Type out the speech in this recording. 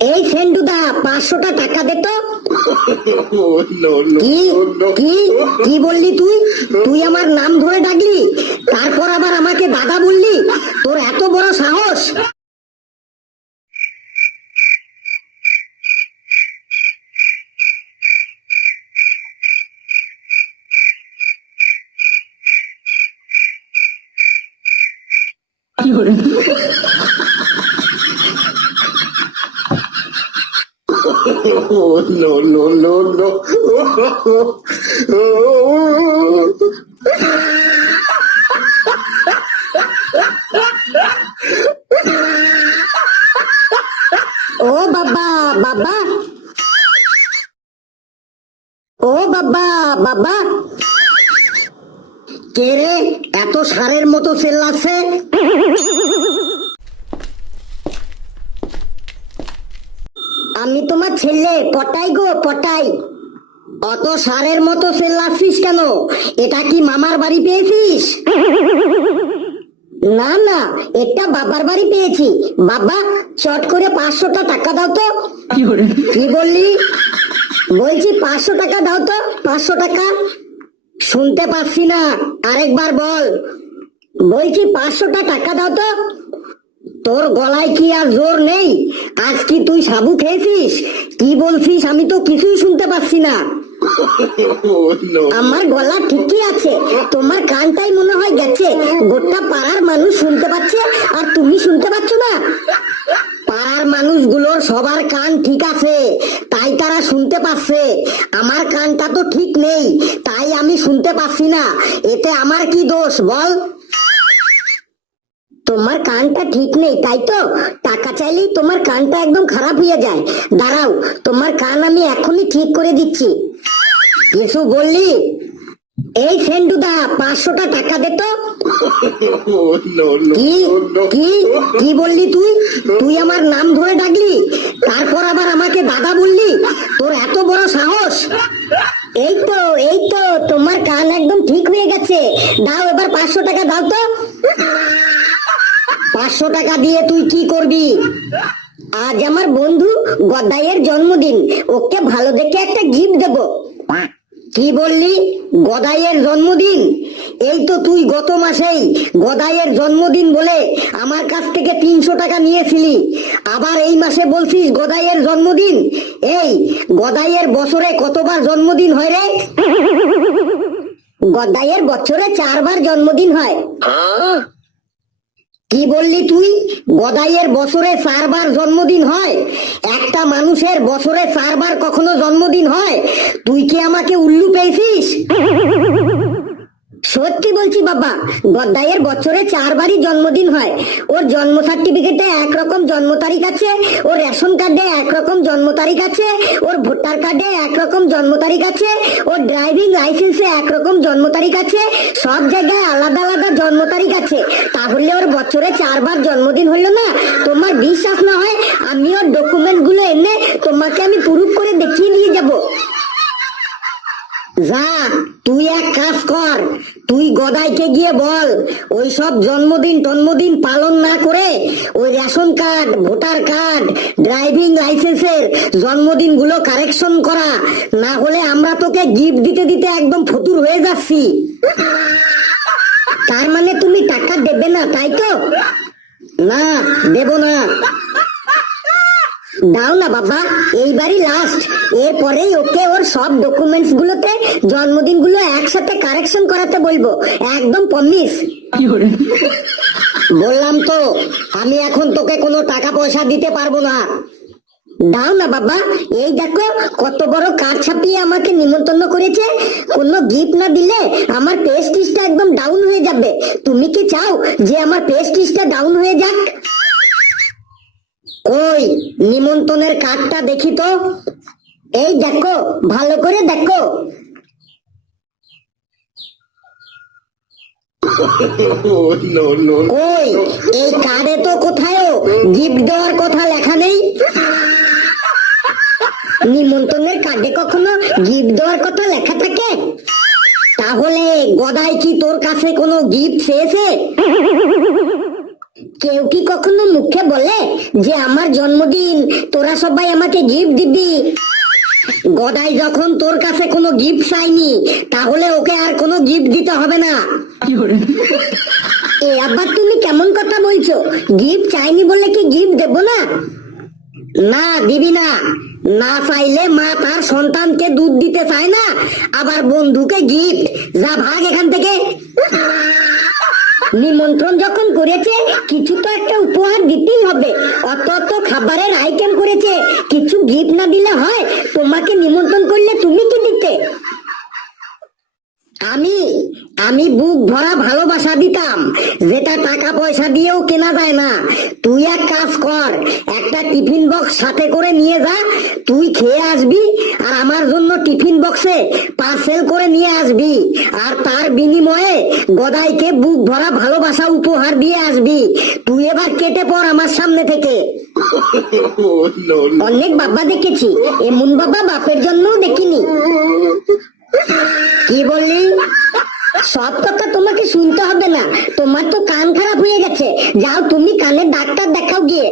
এই সেন্ডুদা 500টা টাকা দে তো। কি কি কি বললি তুই? তুই আমার নাম ধরে ডাকলি, তারপর আবার আমাকে দাদা বললি? তোর এত বড় সাহস! ও বাবা বাবা, ও বাবা বাবা, কে রে এত সারের মতো চেল্লাচ্ছে? আমি তোমার ছেলে পটাই গো পটাই। অত সারের মতো চেল্লাচ্ছিস কেন? এটা কি মামার বাড়ি পেয়েছিস? না না, এটা বাবার বাড়ি পেয়েছি। বাবা চট করে 500টা টাকা দাও তো। কি বললি? বলছি 500 টাকা দাও তো, 500 টাকা। শুনতে পাচ্ছি না, আরেকবার বল। বলছি 500টা টাকা দাও তো। তোর গলায় কি আর জোর নেই? আজ কি তুই সাবু খেয়েছিস? কি বলছিস আমি তো কিছুই শুনতে পাচ্ছি না। আমার গলা ঠিকই আছে, তোমার কানটাই মনে হয় গেছে। গোটা পাড়ার মানুষ শুনতে পাচ্ছে আর তুমি শুনতে পাচ্ছ না। পাড়ার মানুষগুলোর সবার কান ঠিক আছে, তাই তারা শুনতে পাচ্ছে। আমার কানটা তো ঠিক নেই, তাই আমি শুনতে পাচ্ছি না। এতে আমার কি দোষ বল? তোমার কানটা ঠিক নেই তাই তো টাকা চাইলেই তোমার কানটা একদম খারাপ হয়ে যায়। দাঁড়াও, তোমার কান আমি এখনই ঠিক করে দিচ্ছি। কিছু বললি? এই সেন্ডুদা 500টা টাকা দে তো। কি কি কি বললি তুই? তুই আমার নাম ধরে ডাকলি, তারপর আবার আমাকে দাদা বললি? তোর এত বড় সাহস! এই তো এই তো, তোমার কান একদম ঠিক হয়ে গেছে। দাও এবার 500 টাকা দাও তো। 500 টাকা দিয়ে তুই কি করবি? আজ আমার বন্ধু গদাইয়ের জন্মদিন, ওকে ভালো দেখে একটা গিফট দেব। কি বললি? গদাইয়ের জন্মদিন? এই তো তুই গত মাসেই গদাইয়ের জন্মদিন বলে আমার কাছ থেকে 300 টাকা নিয়েছিলি, আবার এই মাসে বলছিস গদাইয়ের জন্মদিন? এই গদাইয়ের বছরে কতবার জন্মদিন হয় রে? গদাইয়ের বছরে 4 বার জন্মদিন হয়। কি বললি তুই? গদাইয়ের বছরে 4 বার জন্মদিন হয়? একটা মানুষের বছরে 4 বার কখনো জন্মদিন হয়? তুই কি আমাকে উল্লু পেয়েছিস? সত্যি বলছি বাবা, গদাইয়ের বছরে 4 বারই জন্মদিন হয়। ওর জন্ম সার্টিফিকেটে একরকম জন্ম তারিখ আছে, ওর রেশন কার্ডে একরকম জন্ম তারিখ আছে, ওর ভোটার কার্ডে একরকম জন্ম তারিখ আছে, ওর ড্রাইভিং লাইসেন্সে একরকম জন্ম তারিখ আছে। সব জায়গায় আলাদা আলাদা জন্ম তারিখ আছে। তাহলে ওর বছরে 4 বার জন্মদিন হলো না? তোমার বিশ্বাস না হয় আমি ওর ডকুমেন্ট গুলো এনে তোমাকে আমি প্রুফ করে দেখিয়ে দিয়ে যাব। যা, তুই এক কাজ কর, তুই গদাইকে গিয়ে বল ওই সব জন্মদিন পালন না করে ওই ration card, voter card, driving লাইসেন্সের জন্মদিন গুলো কারেকশন করা। না হলে আমরা তোকে গিফট দিতে দিতে একদম ফতুর হয়ে যাচ্ছি। তার মানে তুমি টাকা দেবে না তাই তো? না, দেব না। দাও না বাবা, এইবারই লাস্ট। এরপরেই ওকে ওর সব ডকুমেন্টস গুলোতে জন্মদিন গুলো একসাথে কারেকশন করাতে বলবো, একদম প্রমিস। বললাম তো, আমি এখন তোকে কোনো টাকা পয়সা দিতে পারবো না। দাও না বাবা, এই দেখো কত বড় কার্ড ছাপিয়ে আমাকে নিমন্ত্রণ করেছে। কোনো গিফট না দিলে আমার প্রেস্টিজটা একদম ডাউন হয়ে যাবে। তুমি কি চাও যে আমার প্রেস্টিজটা ডাউন হয়ে যাক? কই নিমন্ত্রণের কার্ডটা দেখি তো। এই দেখো, ভালো করে দেখো। কই এই কার্ডে তো কোথায়ও গিফট দেওয়ার কথা লেখা নেই। নিমন্ত্রণের কার্ডে কখনো গিফট দেওয়ার কথা লেখা থাকে? তাহলে গদাই কি তোর কাছে কোনো গিফট চেয়েছে? কেউ কি কখনো মুখে বলে যে আমার জন্মদিন, তোরা সবাই আমাকে গিফট দিবি? গদাই যখন তোর কাছে কোনো গিফট চাইনি, তাহলে ওকে আর কোনো গিফট দিতে হবে না। এ আবার তুমি কেমন কথা বলছো? গিফট চাইনি বলে কি গিফট দেবো না? না, দিবি না। না চাইলে মা তার সন্তানকে দুধ দিতে চায় না, আবার বন্ধুকে গিফট? যা ভাগ এখান থেকে। নিমন্ত্রণ যখন করেছে, কিছু তো একটা উপহার দিতেই হবে। অত অত খাবারের আইটেম করেছে, কিছু গিফট না দিলে হয়? তোমাকে নিমন্ত্রণ করলে তুমি কি দিতে? আমি আমি বুক ভরা ভালোবাসা দিতাম, যেটা টাকা পয়সা দিয়েও কেনা যায় না। তুই এক কাজ কর, একটা টিফিন বক্স সাথে করে নিয়ে যা, তুই খেয়ে আসবি, আর আমার জন্য টিফিন বক্সে পার্সেল করে নিয়ে আসবি, আর তার বিনিময়ে গদাইকে বুক ভরা ভালোবাসা উপহার দিয়ে আসবি। তুই এবার কেটে পড় আমার সামনে থেকে। অনেক বাবা দেখেছি, এমন বাবা বাপের জন্যও দেখিনি। কি বললি? সব কথা তোমাকে শুনতে হবে না, তোমার তো কান খারাপ হয়ে গেছে। যাও তুমি কানের ডাক্তার দেখাও গিয়ে।